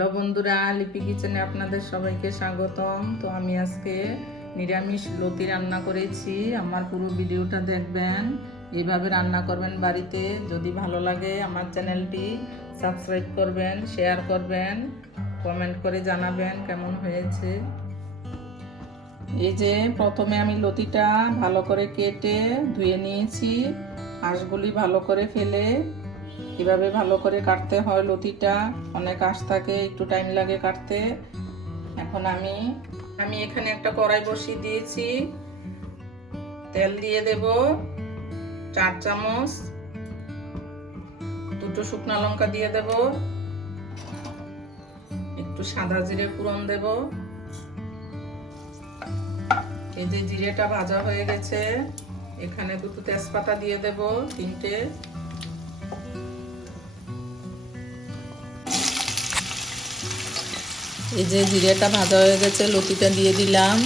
Hello বন্ধুরা, লিপি কিচেনে আপনাদের সবাইকে স্বাগতম। তো আমি আজকে নিরামিষ লতি রান্না করেছি। আমার পুরো ভিডিওটা দেখবেন। এইভাবে রান্না করবেন বাড়িতে। যদি ভালো লাগে আমার চ্যানেলটি সাবস্ক্রাইব করবেন, শেয়ার করবেন, কমেন্ট করে জানাবেন কেমন হয়েছে। এই যে প্রথমে আমি লতিটা ভালো করে কেটে ধুয়ে নিয়েছি। আঁশগুলি ভালো করে ফেলে কীভাবে ভালো করে কাটতে হয় লতিটা? অনেক আঁশ থাকে, একটু টাইম লাগে কাটতে। এখন আমি আমি এখানে একটা কড়াই বসিয়ে দিয়েছি। তেল দিয়ে দেব চার চামচ। দুটো শুকনো লঙ্কা দিয়ে দেব। একটু সাদা জিরে ফোড়ন দেব। এই যে জিরেটা ভাজা হয়ে গেছে, এখানে দুটো তেজপাতা দিয়ে দেব তিনটে। এই যে জিরেটা ভাজা হয়ে গেছে লতিটা দিয়ে দিলাম।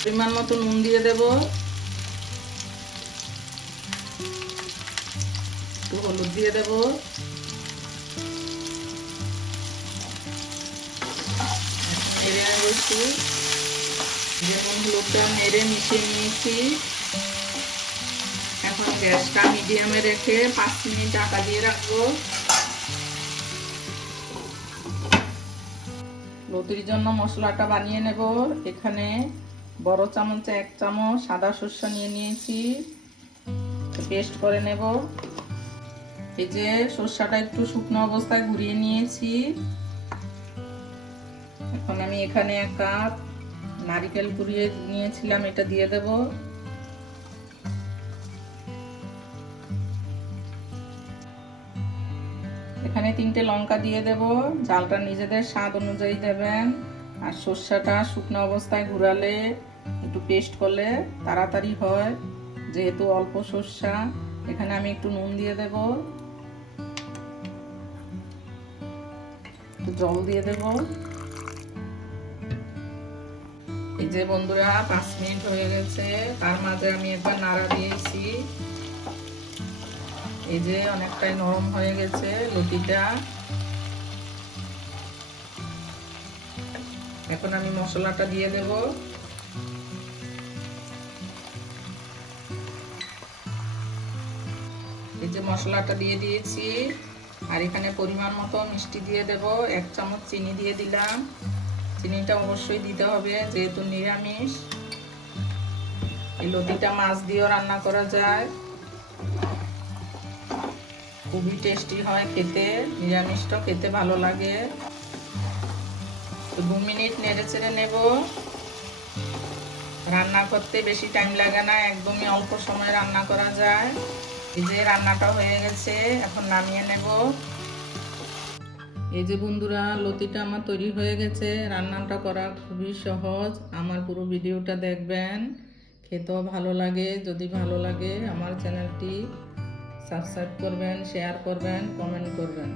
পরিমাণ মতো নুন দিয়ে দেব। একটু হলুদ দিয়ে দেব। নেড়ে নেব যেমন হলুদটা নেড়ে মিশিয়ে নিয়েছি। এখন গ্যাসটা মিডিয়ামে রেখে পাঁচ মিনিট ঢাকা দিয়ে রাখব। লতির জন্য মশলাটা বানিয়ে নেব। এখানে বড় চামচে, এক চামচ সাদা শস্য নিয়ে নিয়েছি। পেস্ট করে নেব। এই যে সর্ষাটা একটু শুকনো অবস্থায় ঘুরিয়ে নিয়েছি। এখন আমি এখানে এক কাপ নারিকেল কুড়িয়ে নিয়েছিলাম, এটা দিয়ে দেবো। এখানে তিনটে লঙ্কা দিয়ে দেব। জালটা নিজেদের স্বাদ অনুযায়ী দেবেন। আর সর্ষাটা শুকনো অবস্থায় ঘুরালে, একটু পেস্ট করলে তাড়াতাড়ি হয়। যেহেতু অল্প সর্ষা, এখানে আমি একটু নুন দিয়ে দেব। জল দিয়ে দেব। এই যে বন্ধুরা, পাঁচ মিনিট হয়ে গেছে। তার মাঝে আমি একবার নাড়া দিয়েছি। এই যে অনেকটাই নরম হয়ে গেছে লুটিটা। এখন আমি মশলাটা দিয়ে দেব। এই যে মশলাটা দিয়ে দিয়েছি, আর এখানে পরিমাণ মতো মিষ্টি দিয়ে দেব। এক চামচ চিনি দিয়ে দিলাম। চিনিটা অবশ্যই দিতে হবে, যেহেতু নিরামিষ। এই লতিটা মাছ দিয়েও রান্না করা যায়। খুবই টেস্টি হয় খেতে, নিরামিষটা খেতে ভালো লাগে। দু মিনিট নেড়ে চেড়ে নেব। রান্না করতে বেশি টাইম লাগে না, একদমই অল্প সময় রান্না করা যায়। এই যে রান্নাটা হয়ে গেছে, এখন নামিয়ে নেব। এই যে বন্ধুরা, লতিটা আমার তৈরি হয়ে গেছে। রান্নাটা করা খুবই সহজ। আমার পুরো ভিডিওটা দেখবেন। খেতেও ভালো লাগে। যদি ভালো লাগে, আমার চ্যানেলটি সাবস্ক্রাইব করবেন শেয়ার করবেন কমেন্ট করবেন।